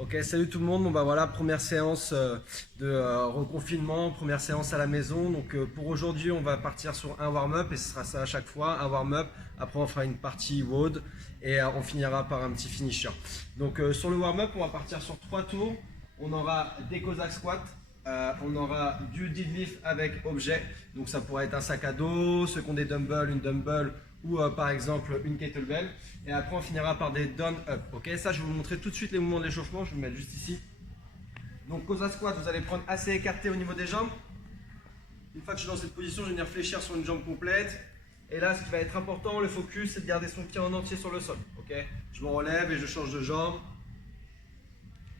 Ok, salut tout le monde. Bon bah voilà, première séance de reconfinement, première séance à la maison. Donc pour aujourd'hui, on va partir sur un warm-up et ce sera ça à chaque fois, un warm-up. Après, on fera une partie WOD et on finira par un petit finisher. Donc sur le warm-up, on va partir sur 3 tours. On aura des Cossack squats, on aura du deadlift avec objet. Donc ça pourrait être un sac à dos, ceux qui ont des dumbbells, une dumbbell ou par exemple une kettlebell. Et après on finira par des down up. Ok, ça je vais vous montrer tout de suite les mouvements d'échauffement. Je vais me mettre juste ici. Donc Cossack squat, vous allez prendre assez écarté au niveau des jambes. Une fois que je suis dans cette position, je vais venir fléchir sur une jambe complète. Et là, ce qui va être important, le focus, c'est de garder son pied en entier sur le sol. Ok, je me relève et je change de jambe.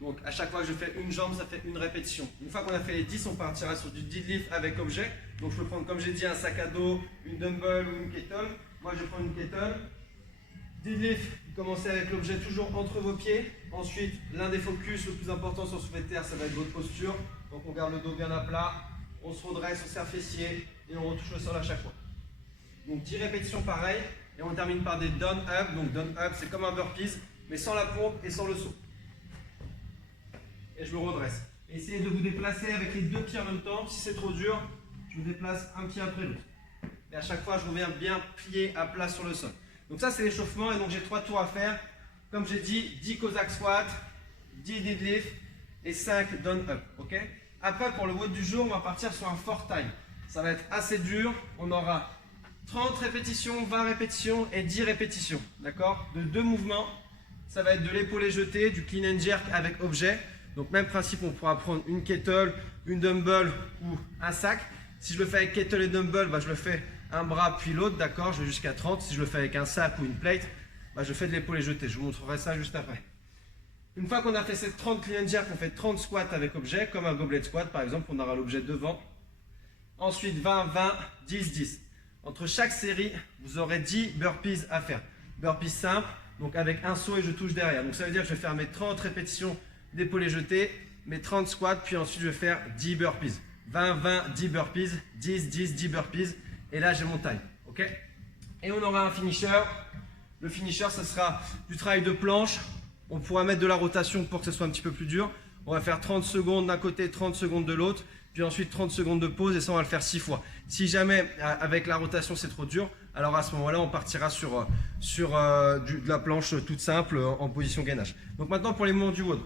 Donc à chaque fois que je fais une jambe, ça fait une répétition. Une fois qu'on a fait les 10, on partira sur du deadlift avec objet. Donc je peux prendre, comme j'ai dit, un sac à dos, une dumbbell ou une kettle. Moi je prends une kettle. Deadlift, vous commencez avec l'objet toujours entre vos pieds. Ensuite, l'un des focus le plus important sur soulevé de terre, ça va être votre posture. Donc on garde le dos bien à plat, on se redresse, on serre fessier et on retouche le sol à chaque fois. Donc 10 répétitions pareil et on termine par des down up. Donc down up, c'est comme un burpees, mais sans la pompe et sans le saut. Et je me redresse. Essayez de vous déplacer avec les deux pieds en même temps. Si c'est trop dur, je me déplace un pied après l'autre. Et à chaque fois, je reviens bien plié à plat sur le sol. Donc ça, c'est l'échauffement. Et donc, j'ai 3 tours à faire. Comme j'ai dit, 10 Cossack squat, 10 deadlift et 5 down up. Okay. Après, pour le WOD du jour, on va partir sur un 4 time. Ça va être assez dur. On aura 30 répétitions, 20 répétitions et 10 répétitions. D'accord. De 2 mouvements. Ça va être de l'épaulé jeté, du clean and jerk avec objet. Donc même principe, on pourra prendre une kettle, une dumbbell ou un sac. Si je le fais avec kettle et dumbbell, bah, je le fais un bras puis l'autre, d'accord, je vais jusqu'à 30. Si je le fais avec un sac ou une plate, bah, je fais de l'épaulé jeté. Je vous montrerai ça juste après. Une fois qu'on a fait ces 30 clean and jerk, on fait 30 squats avec objet, comme un goblet squat par exemple, on aura l'objet devant. Ensuite 20, 20, 10, 10. Entre chaque série, vous aurez 10 burpees à faire. Burpees simple, donc avec un saut et je touche derrière. Donc ça veut dire que je vais faire mes 30 répétitions d'épaulé jeté, mes 30 squats, puis ensuite je vais faire 10 burpees. 20, 20, 10 burpees, 10, 10, 10 burpees. Et là j'ai mon time. Ok. Et on aura un finisher. Le finisher, ce sera du travail de planche. On pourra mettre de la rotation pour que ce soit un petit peu plus dur. On va faire 30 secondes d'un côté, 30 secondes de l'autre, puis ensuite 30 secondes de pause et ça on va le faire 6 fois. Si jamais avec la rotation c'est trop dur, alors à ce moment-là on partira sur de la planche toute simple en position gainage. Donc maintenant pour les mouvements du WOD.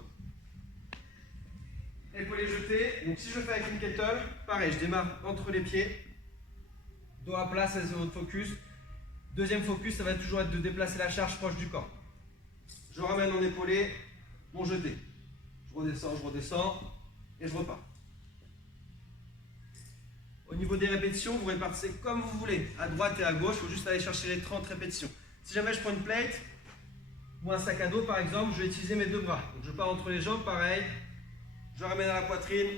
Épaulé jeté, donc si je le fais avec une kettle, pareil, je démarre entre les pieds, dos à plat, ça c'est votre focus. Deuxième focus, ça va toujours être de déplacer la charge proche du corps. Je ramène mon épaulé, mon jeté. Je redescends et je repars. Au niveau des répétitions, vous répartissez comme vous voulez, à droite et à gauche, il faut juste aller chercher les 30 répétitions. Si jamais je prends une plate ou un sac à dos par exemple, je vais utiliser mes deux bras. Donc je pars entre les jambes, pareil. Je ramène à la poitrine,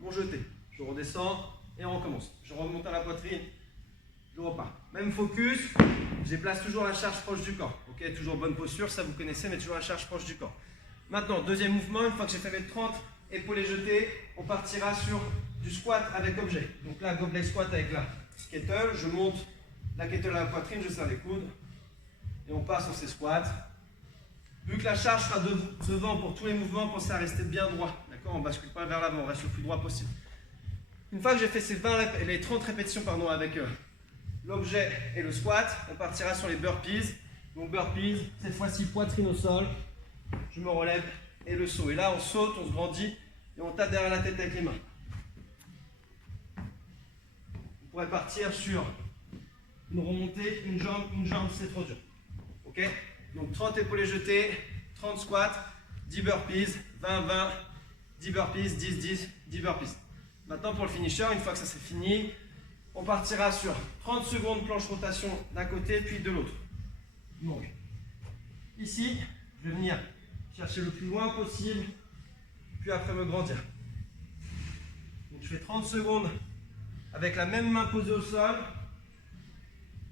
mon jeté. Je redescends et on recommence. Je remonte à la poitrine, je repars. Même focus, je déplace toujours la charge proche du corps. Ok, toujours bonne posture, ça vous connaissez, mais toujours la charge proche du corps. Maintenant, deuxième mouvement, une fois que j'ai fait mes 30 épaulés jetés, on partira sur du squat avec objet. Donc là, goblet squat avec la kettle, je monte la kettle à la poitrine, je serre les coudes et on part sur ces squats. Vu que la charge sera devant pour tous les mouvements, pensez à rester bien droit. D'accord, on ne bascule pas vers l'avant, on reste le plus droit possible. Une fois que j'ai fait ces 30 répétitions avec l'objet et le squat, on partira sur les burpees. Donc burpees, cette fois-ci poitrine au sol, je me relève et le saut. Et là on saute, on se grandit et on tape derrière la tête avec les mains. On pourrait partir sur une remontée, une jambe, c'est trop dur. Ok? Donc 30 épaulés jetés, 30 squats, 10 burpees, 20, 20, 10 burpees, 10, 10, 10 burpees. Maintenant pour le finisher, une fois que ça c'est fini, on partira sur 30 secondes planche rotation d'un côté puis de l'autre. Donc ici, je vais venir chercher le plus loin possible, puis après me grandir. Donc je fais 30 secondes avec la même main posée au sol.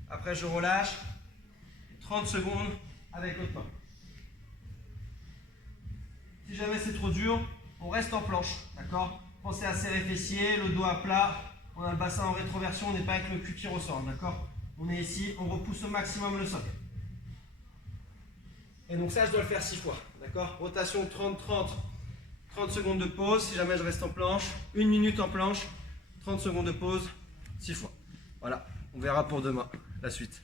Après je relâche. 30 secondes avec l'autre main. Si jamais c'est trop dur, on reste en planche, d'accord? Pensez à serrer fessiers, le dos à plat, on a le bassin en rétroversion, on n'est pas avec le cul qui ressort, d'accord? On est ici, on repousse au maximum le sol. Et donc ça, je dois le faire 6 fois. D'accord? Rotation 30-30. 30 secondes de pause si jamais je reste en planche. 1 minute en planche. 30 secondes de pause. 6 fois. Voilà. On verra pour demain la suite.